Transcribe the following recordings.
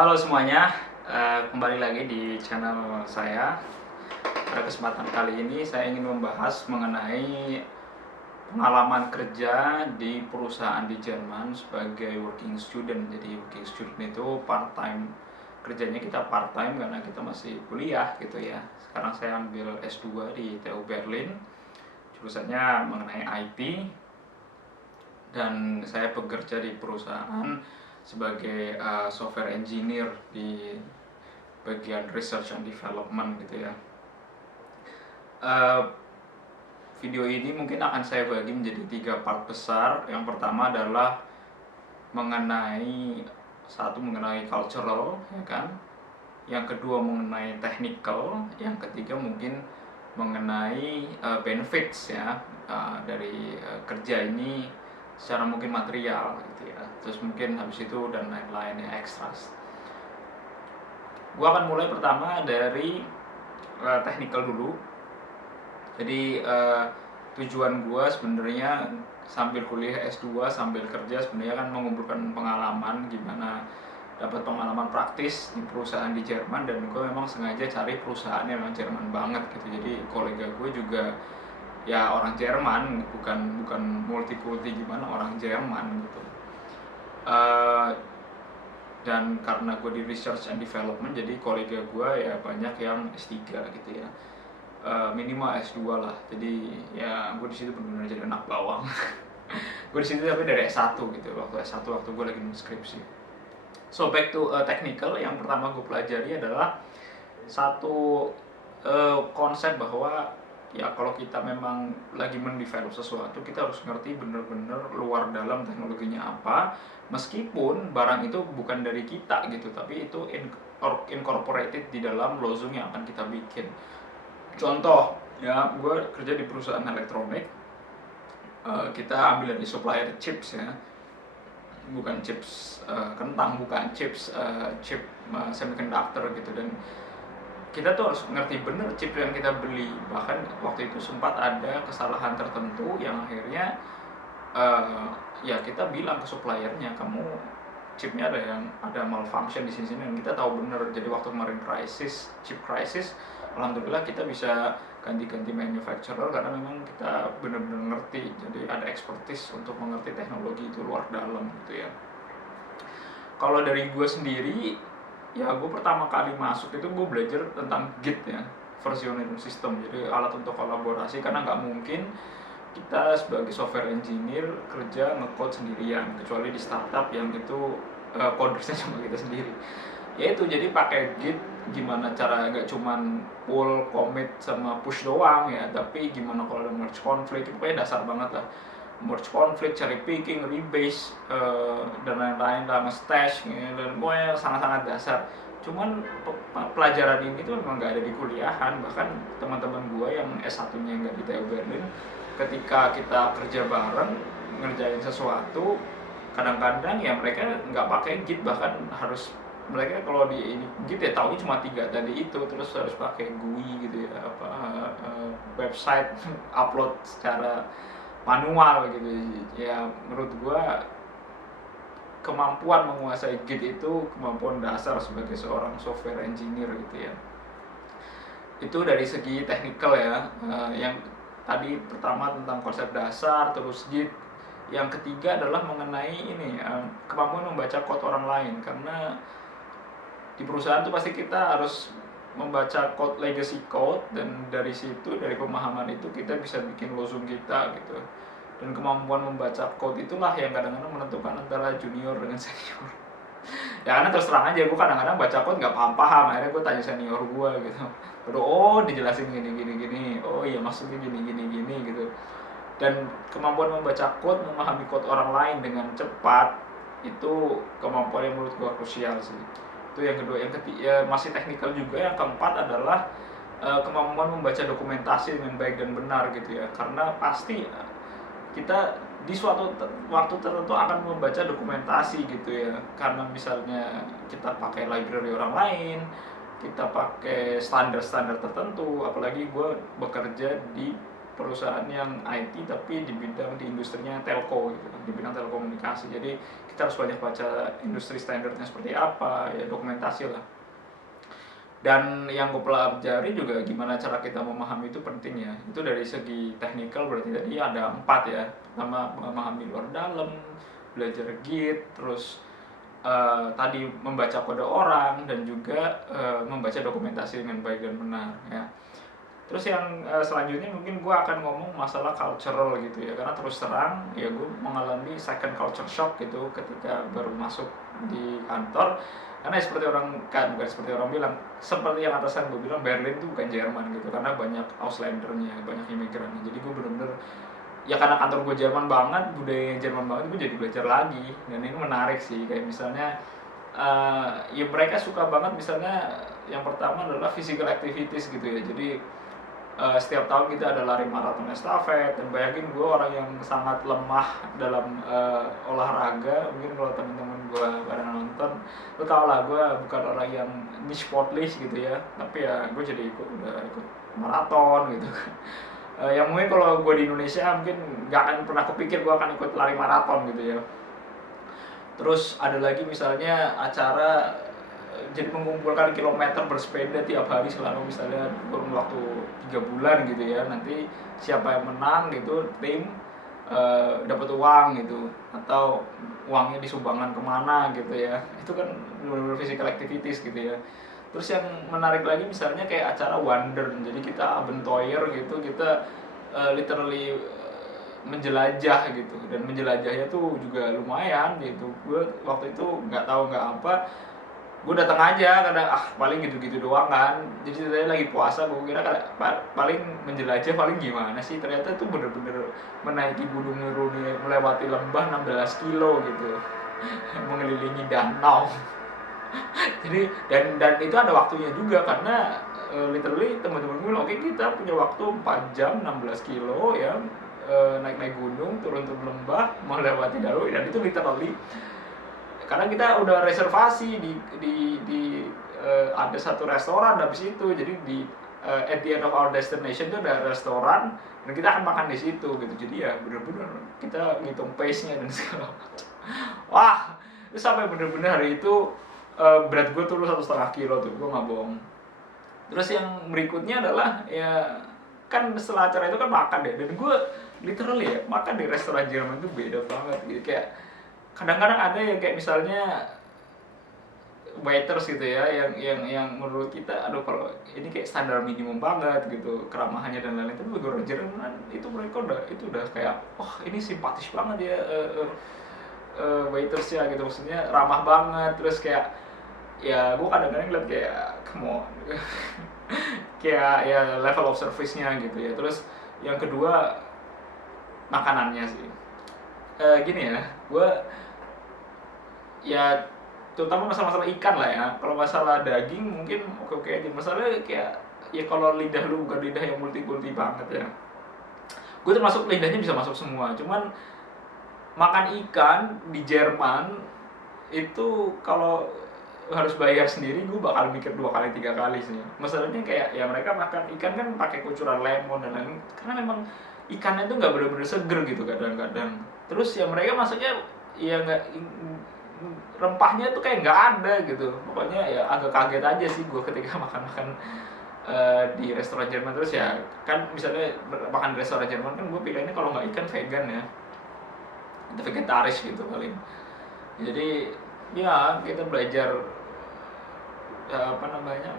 Halo semuanya, kembali lagi di channel saya. Pada kesempatan kali ini saya ingin membahas mengenai pengalaman kerja di perusahaan di Jerman sebagai working student. Jadi working student itu part time, kerjanya kita part time karena kita masih kuliah gitu ya. Sekarang saya ambil S2 di TU Berlin, jurusannya mengenai IT, dan saya bekerja di perusahaan sebagai software engineer di bagian research and development gitu ya. Video ini mungkin akan saya bagi menjadi 3 part besar. Yang pertama adalah mengenai cultural, ya kan. Yang kedua mengenai technical, yang ketiga mungkin mengenai benefits ya dari kerja ini secara mungkin material gitu ya. Terus mungkin habis itu dan lain-lain ya, extras. Gua akan mulai pertama dari technical dulu. Jadi tujuan gua sebenarnya sambil kuliah S2 sambil kerja sebenarnya kan mengumpulkan pengalaman, gimana dapat pengalaman praktis di perusahaan di Jerman, dan gue memang sengaja cari perusahaan yang memang Jerman banget gitu. Jadi kolega gue juga ya orang Jerman, bukan multikulti gimana, orang Jerman gitu. Dan karena gue di research and development, jadi kolega gue ya banyak yang S3 gitu ya, minimal S2 lah. Jadi ya gue di situ benar-benar jadi anak bawang. Gue di situ tapi dari S1 gitu, waktu S1 waktu gue lagi skripsi. So back to technical, yang pertama gue pelajari adalah satu konsep bahwa ya kalau kita memang lagi mendevelop sesuatu, kita harus ngerti bener-bener luar dalam teknologinya apa, meskipun barang itu bukan dari kita gitu, tapi itu incorporated di dalam lozung yang akan kita bikin. Contoh ya, gue kerja di perusahaan elektronik, kita ambil dari supplier chips ya, bukan chips kentang, bukan chips chip semiconductor gitu. Dan kita tuh harus ngerti bener chip yang kita beli. Bahkan waktu itu sempat ada kesalahan tertentu yang akhirnya ya kita bilang ke suppliernya, kamu chipnya ada malfunction di sini, dan kita tahu bener. Jadi waktu kemarin chip crisis, alhamdulillah kita bisa ganti-ganti manufacturer karena memang kita bener-bener ngerti. Jadi ada expertise untuk mengerti teknologi itu luar dalam gitu ya. Kalau dari gue sendiri, ya gue pertama kali masuk itu gue belajar tentang Git ya, versioning system. Jadi alat untuk kolaborasi, karena nggak mungkin kita sebagai software engineer kerja nge-code sendirian, kecuali di startup yang itu codersnya cuma kita sendiri. Ya itu, jadi pakai Git, gimana cara nggak cuman pull, commit, sama push doang ya, tapi gimana kalau ada merge conflict, pokoknya dasar banget lah. Merge conflict, cherry picking, rebase, dan lain-lain lah, stash gitu, dan pokoknya sangat-sangat dasar. Cuman pelajaran ini tuh memang nggak ada di kuliahan. Bahkan teman-teman gue yang S1-nya nggak di TU Berlin, ketika kita kerja bareng ngerjain sesuatu, kadang-kadang ya mereka nggak pakai Git. Bahkan harus mereka kalau di ini Git ya taunya cuma 3 tadi itu, terus harus pakai GUI gitu ya, website upload secara manual gitu ya. Menurut gua kemampuan menguasai Git itu kemampuan dasar sebagai seorang software engineer gitu ya. Itu dari segi technical ya. Yang tadi pertama tentang konsep dasar, terus Git. Yang ketiga adalah mengenai ini, kemampuan membaca code orang lain. Karena di perusahaan tuh pasti kita harus membaca code, legacy code, dan dari situ, dari pemahaman itu kita bisa bikin lozung kita gitu. Dan kemampuan membaca code itulah yang kadang-kadang menentukan antara junior dengan senior. Ya karena terus terang aja, gue kadang-kadang baca code nggak paham, akhirnya gue tanya senior gue gitu. Baru dijelasin gini, oh iya maksudnya gini gitu. Dan kemampuan membaca code, memahami code orang lain dengan cepat, itu kemampuan yang menurut gue krusial sih. Itu yang kedua. Yang ketiga masih teknikal juga. Yang keempat adalah kemampuan membaca dokumentasi dengan baik dan benar gitu ya. Karena pasti kita di suatu waktu tertentu akan membaca dokumentasi gitu ya, karena misalnya kita pakai library orang lain, kita pakai standar-standar tertentu. Apalagi gue bekerja di perusahaan yang IT tapi di industrinya telco gitu, di bidang telekomunikasi. Jadi kita harus banyak baca industri standarnya seperti apa, ya dokumentasi lah. Dan yang gue pelajari juga gimana cara kita memahami itu penting ya. Itu dari segi technical berarti tadi ada 4 ya. Pertama, memahami luar dalam, belajar Git, terus tadi membaca kode orang, dan juga membaca dokumentasi dengan baik dan benar ya. Terus yang selanjutnya mungkin gue akan ngomong masalah cultural gitu ya, karena terus terang ya gue mengalami second culture shock gitu ketika baru masuk di kantor. Karena seperti bukan seperti orang bilang, seperti yang atasan gue bilang, Berlin itu bukan Jerman gitu, karena banyak Auslandernya, banyak imigrannya. Jadi gue bener-bener, ya karena kantor gue Jerman banget, budaya Jerman banget, gue jadi belajar lagi. Dan ini menarik sih, kayak misalnya ya mereka suka banget, misalnya yang pertama adalah physical activities gitu ya. Jadi setiap tahun kita ada lari maraton estafet, dan bayangin gue orang yang sangat lemah dalam olahraga. Mungkin kalau temen-temen gue pada nonton, lo tau lah gue bukan orang yang niche sportlis gitu ya, tapi ya gue jadi ikut maraton gitu. Yang mungkin kalau gue di Indonesia mungkin gak akan pernah kepikir gue akan ikut lari maraton gitu ya. Terus ada lagi misalnya acara jadi mengumpulkan kilometer bersepeda tiap hari selama misalnya kurun waktu 3 bulan gitu ya. Nanti siapa yang menang gitu, tim dapat uang gitu, atau uangnya disumbangkan kemana gitu ya. Itu kan benar-benar physical activities gitu ya. Terus yang menarik lagi misalnya kayak acara wandern, jadi kita abentoyer gitu, kita literally menjelajah gitu, dan menjelajahnya tuh juga lumayan gitu. Gue waktu itu nggak tahu nggak apa, gue datang aja karena paling gitu-gitu doang kan. Jadi ceritanya lagi puasa, gue kira paling menjelajah paling gimana sih, ternyata tuh bener-bener menaiki gunung Nuruni, melewati lembah 16 kilo gitu mengelilingi danau. Jadi dan itu ada waktunya juga, karena literally teman-teman gue bilang, oke kita punya waktu 4 jam 16 kilo ya, naik gunung, turun-turun lembah, melewati danau, dan itu literally karena kita udah reservasi di ada satu restoran habis itu. Jadi di at the end of our destination itu ada restoran, dan kita akan makan di situ gitu. Jadi ya bener-bener kita ngitung pace-nya dan segala macam. Wah, itu sampai bener-bener hari itu berat gue turun 1,5 kilo tuh, gue nggak bohong. Terus yang berikutnya adalah ya kan setelah acara itu kan makan deh, dan gue literally ya makan di restoran Jerman itu beda banget gitu. Kayak kadang-kadang ada yang kayak misalnya waiters gitu ya, yang menurut kita aduh kalau ini kayak standar minimum banget gitu keramahannya dan lain-lain, tapi bagi orang Jerman itu mereka udah kayak ini simpatis banget ya waitersnya gitu, maksudnya ramah banget. Terus kayak ya gue kadang-kadang ngeliat kayak come on kayak ya level of service-nya gitu ya. Terus yang kedua makanannya sih, gini ya, gue ya terutama masalah ikan lah ya. Kalau masalah daging mungkin oke aja. Masalahnya kayak ya kalau lidah lu bukan lidah yang multi banget ya, gue termasuk lidahnya bisa masuk semua. Cuman makan ikan di Jerman itu kalau harus bayar sendiri, gue bakal mikir 2 kali 3 kali sih. Masalahnya kayak ya mereka makan ikan kan pakai kucuran lemon dan lain-lain, karena memang ikannya tuh nggak benar-benar seger gitu kadang-kadang. Terus ya mereka masaknya ya nggak, rempahnya tuh kayak nggak ada gitu. Pokoknya ya agak kaget aja sih gue ketika makan di restoran Jerman. Terus ya kan misalnya makan di restoran Jerman kan gue pilihnya kalau nggak ikan vegan ya, itu vegetaris gitu paling. Jadi ya kita belajar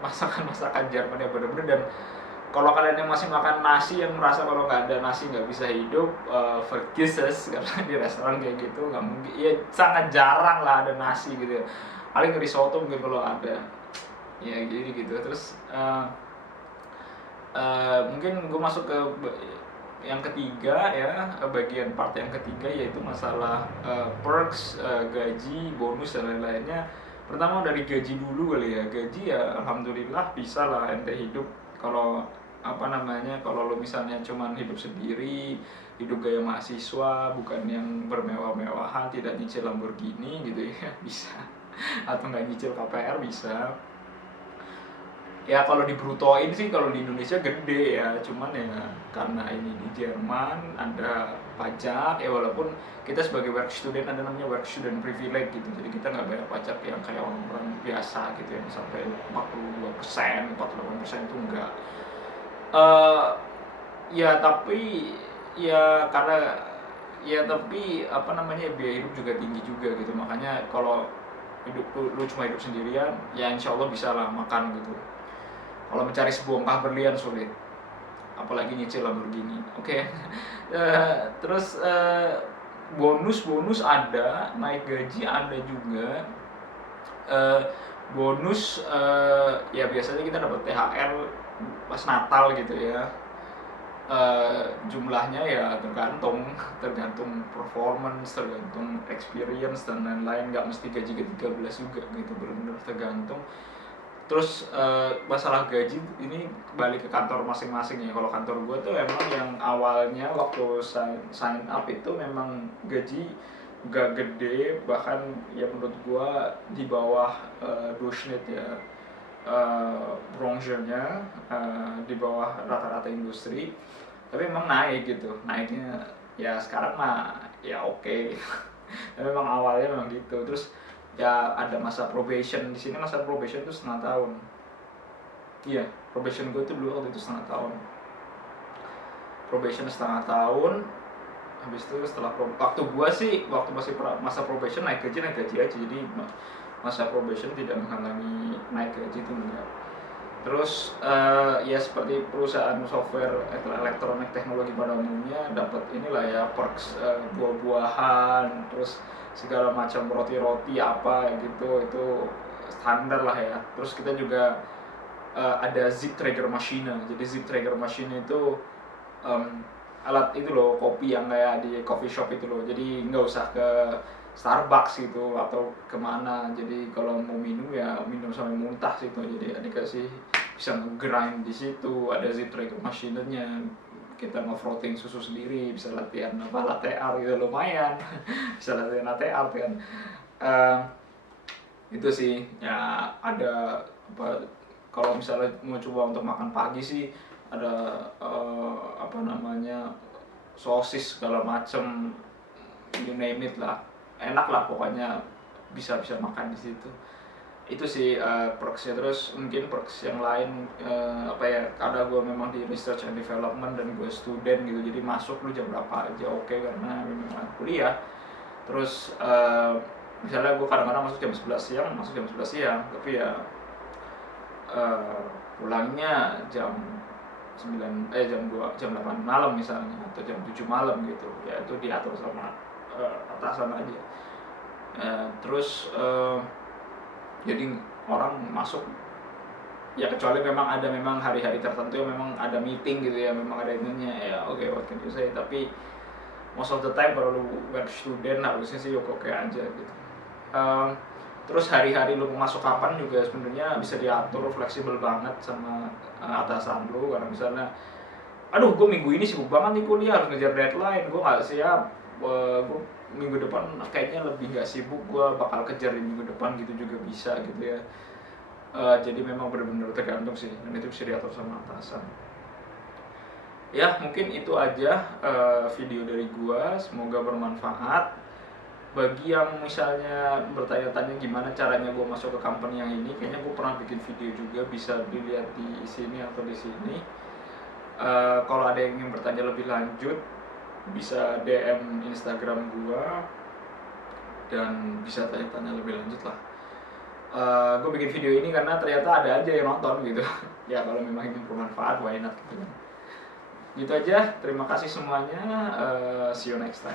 masakan Jerman yang benar-benar. Dan kalau kalian yang masih makan nasi, yang merasa kalau nggak ada nasi nggak bisa hidup, vergiss karena di restoran kayak gitu nggak mungkin, ya sangat jarang lah ada nasi gitu ya. Paling risotto mungkin kalau ada, ya gitu. Terus mungkin gue masuk ke yang ketiga ya, bagian part yang ketiga, yaitu masalah perks, gaji, bonus dan lain-lainnya. Pertama dari gaji dulu kali ya. Gaji ya alhamdulillah bisa lah ente hidup. Kalau kalau lo misalnya cuman hidup sendiri, hidup gaya mahasiswa, bukan yang bermewah-mewahan, tidak nyicil Lamborghini gitu ya, bisa. Atau nggak nyicil KPR bisa. Ya kalau dibrutoin sih kalau di Indonesia gede ya, cuman ya karena ini di Jerman ada pajak ya, walaupun kita sebagai work student ada namanya work student privilege gitu, jadi kita nggak bayar pajak yang kayak orang-orang biasa gitu yang sampai 42%, 48% itu enggak. Eh ya tapi ya karena ya tapi apa namanya, biaya hidup juga tinggi juga gitu, makanya kalau hidup lu cuma hidup sendirian ya insya Allah bisa lah makan gitu. Kalau mencari sebongkah berlian sulit, apalagi nyicil Lamborghini. Oke. Terus bonus ada, naik gaji ada juga. Eh, bonus ya biasanya kita dapat THR pas Natal gitu ya. Jumlahnya ya tergantung performance, tergantung experience dan lain-lain, nggak mesti gaji ke-13 juga gitu, benar-benar tergantung. Terus masalah gaji ini balik ke kantor masing-masing ya. Kalau kantor gue tuh emang yang awalnya waktu sign up itu memang gaji gak gede, bahkan ya menurut gue di bawah Durchschnitt ya, bronzernya di bawah rata-rata industri. Tapi memang naik gitu, naiknya ya sekarang mah ya oke gitu. Tapi memang awalnya memang gitu. Terus ya ada masa probation di sini. Masa probation itu setengah tahun. Iya, probation gue itu dulu waktu itu setengah tahun. Probation setengah tahun. Habis itu setelah waktu gue sih waktu masih masa probation naik gaji aja. Jadi masa probation tidak menghalangi naik gaji itu enggak. Terus ya seperti perusahaan software elektronik teknologi pada umumnya dapat inilah ya, perks, buah-buahan, terus segala macam roti-roti apa gitu, itu standar lah ya. Terus kita juga ada zip trigger machine. Jadi zip trigger machine itu alat itu loh, kopi yang kayak di coffee shop itu loh. Jadi nggak usah ke Starbucks gitu atau kemana, jadi kalau mau minum ya minum sampai muntah situ. Jadi dikasih, bisa nge-grind di situ, ada zip trigger machine-nya, kita nge-frotting susu sendiri, bisa latihan apa, latte art gitu, lumayan. Bisa latihan latte art kan. Itu sih ya. Ada apa, kalau misalnya mau coba untuk makan pagi sih ada apa namanya, sosis segala macem, you name it lah, enak lah pokoknya, bisa makan di situ. Itu sih perksnya. Terus mungkin perks yang lain apa ya, karena gue memang di research and development dan gue student gitu, jadi masuk lu jam berapa aja oke, karena memang kuliah. Terus misalnya gue kadang-kadang masuk jam 11 siang, tapi ya pulangnya jam 8 malam misalnya, atau jam 7 malam gitu ya, itu diatur sama atasan aja. Terus jadi orang masuk ya, kecuali memang ada hari-hari tertentu yang memang ada meeting gitu ya, memang ada ininya ya, oke, what can you say. Tapi most of the time kalau lu work student harusnya sih oke aja gitu. Terus hari-hari lu mau masuk kapan juga sebenarnya bisa diatur, fleksibel banget sama atasan lu. Karena misalnya, aduh gue minggu ini sibuk banget nih kuliah, harus ngejar deadline, gue nggak siap, gue minggu depan kayaknya lebih nggak sibuk, gue bakal kejar di minggu depan gitu juga bisa gitu ya. Jadi memang benar-benar tergantung sih, dan itu bisa diatur sama atasan. Ya mungkin itu aja video dari gue, semoga bermanfaat. Bagi yang misalnya bertanya-tanya gimana caranya gue masuk ke company yang ini, kayaknya gue pernah bikin video juga, bisa dilihat di sini atau di sini. Kalau ada yang ingin bertanya lebih lanjut, bisa DM Instagram gue dan bisa tanya-tanya lebih lanjut lah. Gue bikin video ini karena ternyata ada aja yang nonton gitu. Ya kalau memang ini bermanfaat, why not gitu kan. Gitu aja, terima kasih semuanya, see you next time.